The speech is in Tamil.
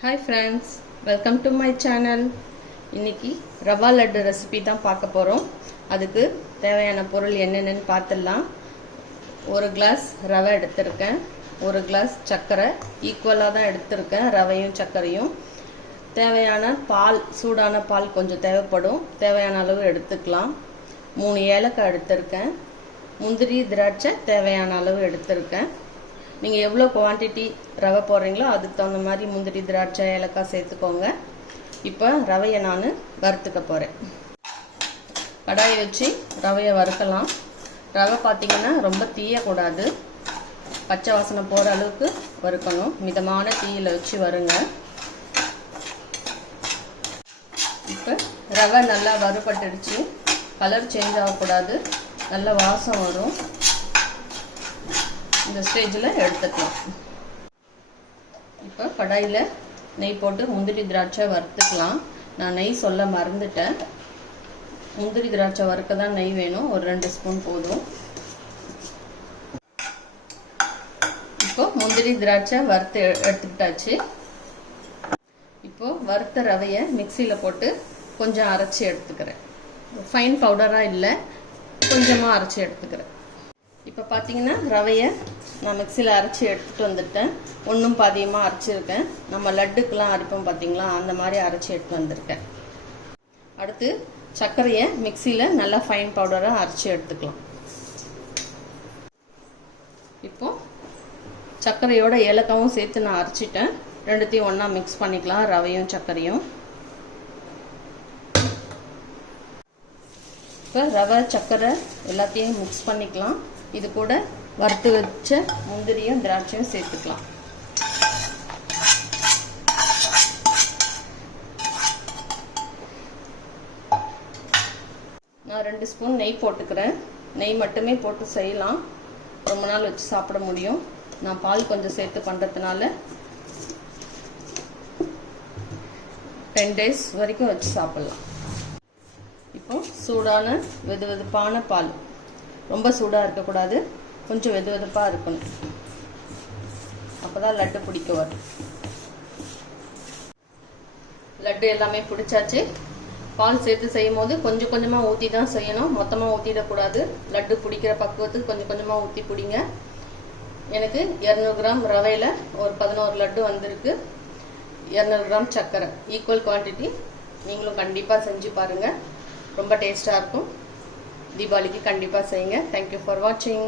Hi friends, welcome to my channel. இன்னைக்கு ரவா லட்டு ரெசிபி தான் பார்க்க போறோம். அதுக்கு தேவையான பொருள் என்னென்னன்னு பார்த்தலாம். ஒரு கிளாஸ் ரவை எடுத்துர்க்கேன். ஒரு கிளாஸ் சர்க்கரை ஈக்குவலா தான் எடுத்துர்க்கேன், ரவையும் சர்க்கரையும். தேவையான பால், சூடான பால் கொஞ்சம் தேவைப்படும். தேவையான அளவு எடுத்துக்கலாம். 3 ஏலக்காய் எடுத்துர்க்கேன். முந்திரி திராட்சை தேவையான அளவு எடுத்துர்க்கேன். நீங்கள் எவ்வளோ குவான்டிட்டி ரவை போடுறீங்களோ அதுக்கு தகுந்த மாதிரி முந்திரி திராட்சை ஏலக்காய் சேர்த்துக்கோங்க. இப்போ ரவையை நான் வறுத்துக்க போகிறேன். கடாயை வச்சு ரவையை வறுக்கலாம். ரவை பார்த்திங்கன்னா ரொம்ப தீயக்கூடாது, பச்சை வாசனை போகிற அளவுக்கு வறுக்கணும். மிதமான தீயில் வச்சு வருங்க. இப்போ ரவை நல்லா வறுபட்டுடுச்சு. கலர் சேஞ்ச் ஆகக்கூடாது, நல்ல வாசம் வரும். இந்த ஸ்டேஜில் எடுத்துக்கலாம். இப்போ கடாயில் நெய் போட்டு முந்திரி திராட்சை வறுத்துக்கலாம். நான் நெய் சொல்ல மறந்துட்டேன். முந்திரி திராட்சை வறுக்க தான் நெய் வேணும். ஒரு 2 ஸ்பூன் போதும். இப்போ முந்திரி திராட்சை வறுத்து எடுத்துக்கிட்டாச்சு. இப்போ வறுத்த ரவையை மிக்சியில் போட்டு கொஞ்சம் அரைச்சி எடுத்துக்கிறேன். ஃபைன் பவுடராக இல்லை, கொஞ்சமாக அரைச்சி எடுத்துக்கிறேன். இப்போ பார்த்தீங்கன்னா ரவையை நான் மிக்சியில் அரைச்சி எடுத்துகிட்டு வந்துட்டேன். ஒன்றும் பாதியமாக அரைச்சிருக்கேன். நம்ம லட்டுக்கெலாம் அரைப்போம் பார்த்தீங்களா, அந்த மாதிரி அரைச்சி எடுத்துகிட்டு வந்திருக்கேன். அடுத்து சர்க்கரையை மிக்சியில் நல்லா ஃபைன் பவுடராக அரைச்சி எடுத்துக்கலாம். இப்போ சர்க்கரையோட ஏலக்காவும் சேர்த்து நான் அரைச்சிட்டேன். ரெண்டுத்தையும் ஒன்றா மிக்ஸ் பண்ணிக்கலாம், ரவையும் சர்க்கரையும். இப்போ ரவை சர்க்கரை எல்லாத்தையும் மிக்ஸ் பண்ணிக்கலாம். இது கூட வறுத்து வச்ச முந்திரியும் திராட்சையும் சேர்த்துக்கலாம். நான் 2 ஸ்பூன் நெய் போட்டுக்கிறேன். நெய் மட்டுமே போட்டு செய்யலாம், ரொம்ப நாள் வச்சு சாப்பிட முடியும். நான் பால் கொஞ்சம் சேர்த்து பண்ணுறதுனால 10 days வரைக்கும் வச்சு சாப்பிடலாம். இப்போ சூடான வெதுவெதுப்பான பால், ரொம்ப சூடாக இருக்கக்கூடாது, கொஞ்சம் வெதுவெதுப்பாக இருக்கணும். அப்போ தான் லட்டு பிடிக்க வரும். லட்டு எல்லாமே பிடிச்சாச்சு. பால் சேர்த்து செய்யும் போது கொஞ்சம் கொஞ்சமாக ஊற்றி தான் செய்யணும், மொத்தமாக ஊற்றிடக்கூடாது. லட்டு பிடிக்கிற பக்குவத்துக்கு கொஞ்சம் கொஞ்சமாக ஊற்றி பிடிங்க. எனக்கு 200 கிராம் ரவையில் ஒரு 11 லட்டு வந்திருக்கு. 200 கிராம் சர்க்கரை, ஈக்குவல் குவான்டிட்டி. நீங்களும் கண்டிப்பாக செஞ்சு பாருங்கள், ரொம்ப டேஸ்ட்டாக இருக்கும். தீபாவளிக்கு கண்டிப்பாக செய்யுங்க. தேங்க்யூ ஃபார் வாட்சிங்.